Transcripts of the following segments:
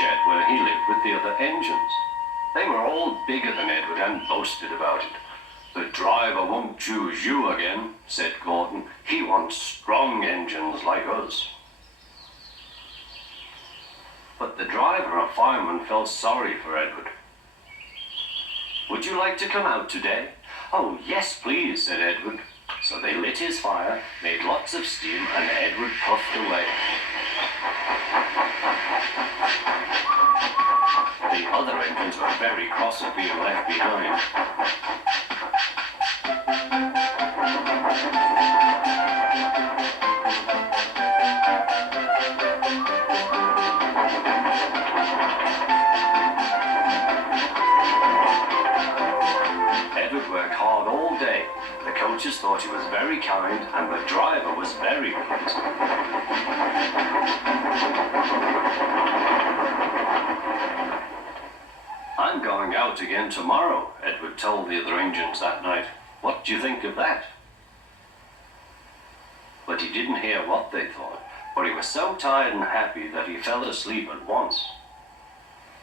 shed where he lived with the other engines. They were all bigger than Edward and boasted about it. "The driver won't choose you again," said Gordon. "He wants strong engines like us." But the driver and fireman felt sorry for Edward. "Would you like to come out today?" "Oh, yes, please," said Edward. So they lit his fire, made lots of steam, and Edward puffed away. The other engines were very cross at being left behind. Edward worked hard all day. The coaches thought he was very kind, and the driver was very pleased. "I'm going out again tomorrow," Edward told the other engines that night. "What do you think of that?" But he didn't hear what they thought, for he was so tired and happy that he fell asleep at once.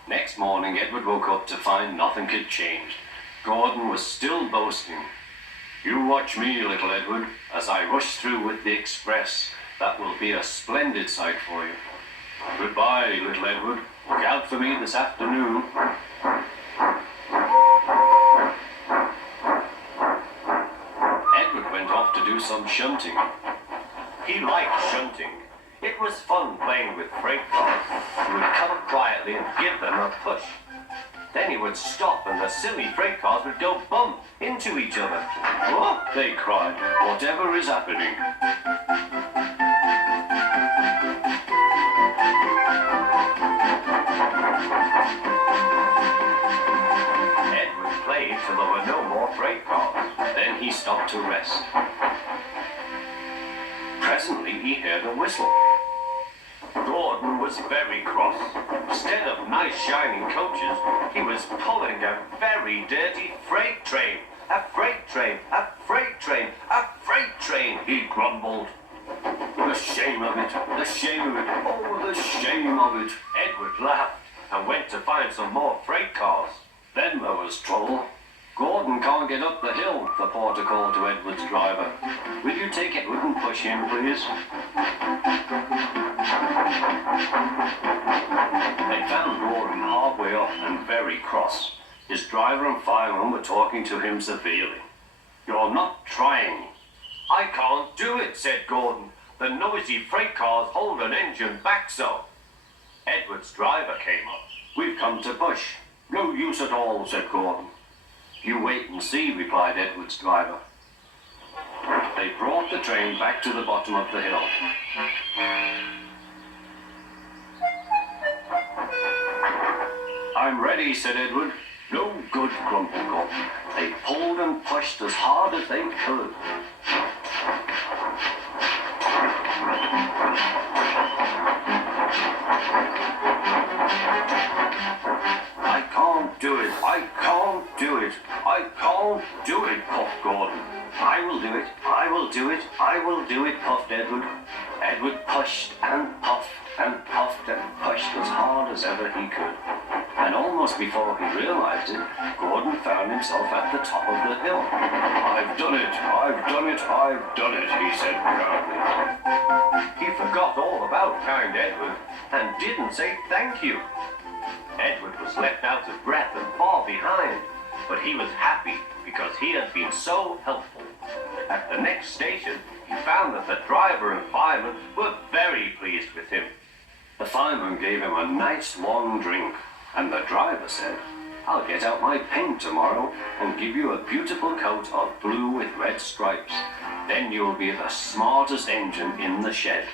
Next morning, Edward woke up to find nothing had changed. Gordon was still boasting. "You watch me, little Edward, as I rush through with the express. That will be a splendid sight for you. Goodbye, little Edward. Look out for me this afternoon." Edward went off to do some shunting. He liked shunting. It was fun playing with freight cars. He would come quietly and give them a push. Then he would stop and the silly freight cars would go bump into each other. "Oh," they cried, "whatever is happening?" Edward played till there were no more freight cars. Then he stopped to rest. Presently he heard a whistle. Gordon was very cross. Instead of nice shining coaches, he was pulling a very dirty freight train. "A freight train, a freight train, a freight train," he grumbled. "The shame of it, the shame of it, oh, the shame of it." Edward laughed and went to find some more freight cars. Then there was trouble. "Gordon can't get up the hill," the porter called to Edward's driver. "Will you take Edward and push him, please?" They found Gordon halfway up and very cross. His driver and fireman were talking to him severely. "You're not trying." "I can't do it," said Gordon. "The noisy freight cars hold an engine back so." Edward's driver came up. "We've come to push." "No use at all," said Gordon. "You wait and see," replied Edward's driver. They brought the train back to the bottom of the hill. "I'm ready," said Edward. "No good," grumbled Gordon. They pulled and pushed as hard as they could. "I can't do it, I can't do it, I can't do it," puffed Gordon. "I will do it, I will do it, I will do it," puffed Edward. Edward pushed and puffed and puffed and pushed as hard as ever he could. And almost before he realized it, Gordon found himself at the top of the hill. "I've done it, I've done it, I've done it," he said proudly. He forgot all about kind Edward and didn't say thank you. Edward was left out of breath and far behind, but he was happy because he had been so helpful. At the next station, he found that the driver and fireman were very pleased with him. The fireman gave him a nice long drink, and the driver said, "I'll get out my paint tomorrow and give you a beautiful coat of blue with red stripes. Then you'll be the smartest engine in the shed."